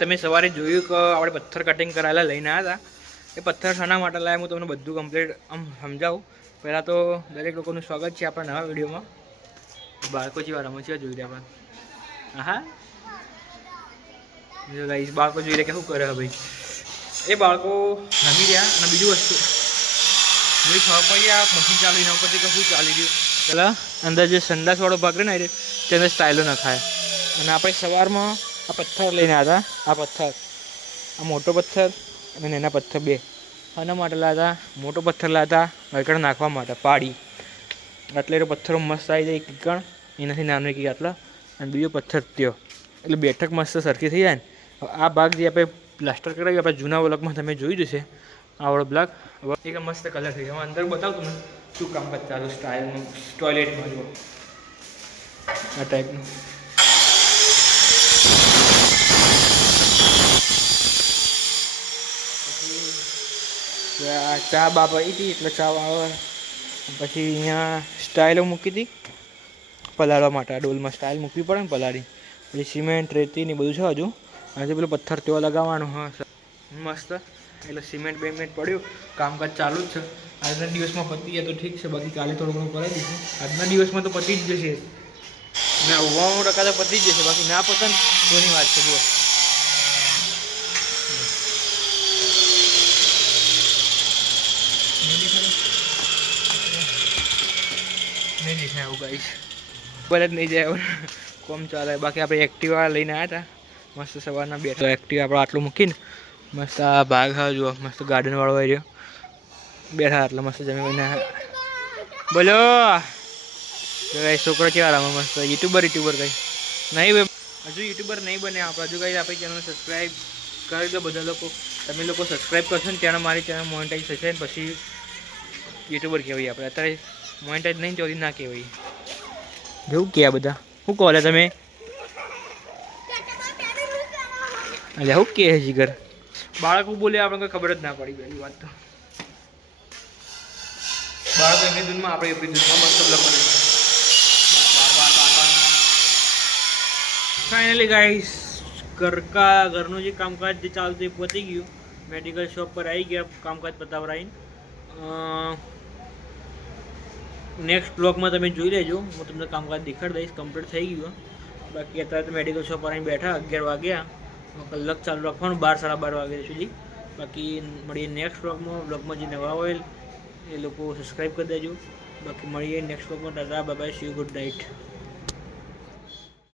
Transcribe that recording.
તમે સવારે જોયું કે આપણે પથ્થર કટિંગ કરાયેલા લઈને આવ્યા હતા. એ પથ્થર શાના માટે લાવ્યા હું તમને બધું કમ્પ્લીટ આમ સમજાવું. પહેલાં તો દરેક લોકોનું સ્વાગત છે આપણા નવા વિડીયોમાં. બાળકો જેવા રમો છે જોઈ રહ્યા આપણે. હા ગાઈસ બાળકો જોઈ રહ્યા કે શું કરે ભાઈ. એ બાળકો રમી રહ્યા. અને બીજું વસ્તુ મેં ખબર પડી આ મશીન ચાલુ એના ઉપરથી કે શું ચાલી રહ્યું. પેલા અંદર જે સંડાસવાળો ભાગ રહે ને તેને સ્ટાઇલો નખાય. અને આપણે સવારમાં આ પથ્થર લઈને આવ્યા હતા. આ પથ્થર, આ મોટો પથ્થર અને નાના પથ્થર બે આના માટે લાવ્યા હતા. મોટો પથ્થર લાવ્યા હતા આગળ નાખવા માટે પાડી. એટલે એ પથ્થરો મસ્ત આવી જાય કીકણ એનાથી નાનો કી આટલા. અને બીજો પથ્થર ત્યો એટલે બેઠક મસ્ત સરખી થઈ જાય ને. આ ભાગ જે આપણે પ્લાસ્ટર કરાવ્યું આપણે જૂના વ્લોગમાં તમે જોઈ જશે. આવડો બ્લોક એક મસ્ત કલર થઈ ગયો. અંદર બતાવું તમને શું કામકાજ ચાલુ સ્ટાઇલનું ટોયલેટમાં જુઓ આ ટાઈપનું. ચા બા પડી હતી એટલે ચા વાળવા. પછી અહીંયા સ્ટાઇલો મૂકી હતી પલાળવા માટે. આ ડોલમાં સ્ટાઇલ મૂકવી પડે ને પલાળી. પછી સિમેન્ટ રેતી ને બધું છે હજુ. આજે પેલો પથ્થર તેઓ લગાવવાનો. હા મસ્ત. એટલે સિમેન્ટ બેમેન્ટ પડ્યું કામકાજ ચાલુ જ છે. આજના દિવસમાં પતી જાય તો ઠીક છે. બાકી કાલે થોડું ઘણું કરાવી દઈશું. આજના દિવસમાં તો પતી જ જશે. ને 99% તો પતી જ જશે. બાકી ના પતન કોની વાત છે જુઓ. નહીં દેખાય આવું ગાઈશ. બરાબર જ નહીં જાય કોમ ચાલે. બાકી આપણે એક્ટિવા લઈને આવ્યા હતા મસ્ત સવારના બે. તો એક્ટિવા આપણે આટલું મૂકીને મસ્ત આ ભાગ હા જુઓ મસ્ત ગાર્ડનવાળો આવી રહ્યો બેઠા. એટલે મસ્ત જમીને બોલો કઈ છોકરો કેવા રમે મસ્ત. યુટ્યુબર કંઈ નહીં હજુ યુટ્યુબર નહીં બને આપણે. હજુ કંઈ આપણી ચેનલ સબસ્ક્રાઈબ કરી દો બધા લોકો. તમે લોકો સબસ્ક્રાઈબ કરશો ને ત્યાં મારી ચેનલ મોનેટાઈઝ થશે ને પછી યુટ્યુબર કહેવાય આપણે. અત્યારે મોનેટાઈઝ નહીં તો ના કહેવાય. જેવું કે આ બધા શું કહો તમે એટલે શું કે જીગર બાળકો બોલે આપણે કંઈ ખબર જ ના પડી. પહેલી વાત તો બાળકો એમની ધૂનમાં આપણે એમની ધૂનમાં મસ્ત લખવાનું. ફાઇનલી ગાઈસ ઘરનું જે કામકાજ જે ચાલતું એ પતી ગયું. મેડિકલ શોપ પર આવી ગયા કામકાજ પતાવરાઈને. નેક્સ્ટ બ્લોગમાં તમે જોઈ લેજો. હું તમને કામકાજ દેખાડી દઈશ. કમ્પ્લીટ થઈ ગયું. બાકી અત્યારે તો મેડિકલ શોપ પર આવીને બેઠા 11 વાગ્યા. કલાક ચાલુ રાખવાનું 12 સાડા 12 વાગ્યા સુધી. બાકી મળીએ નેક્સ્ટ બ્લોગમાં જે નવા હોય એ લોકો સબસ્ક્રાઈબ કરી દેજો. બાકી મળીએ નેક્સ્ટ બ્લોગમાં. Tata bye bye see you good night.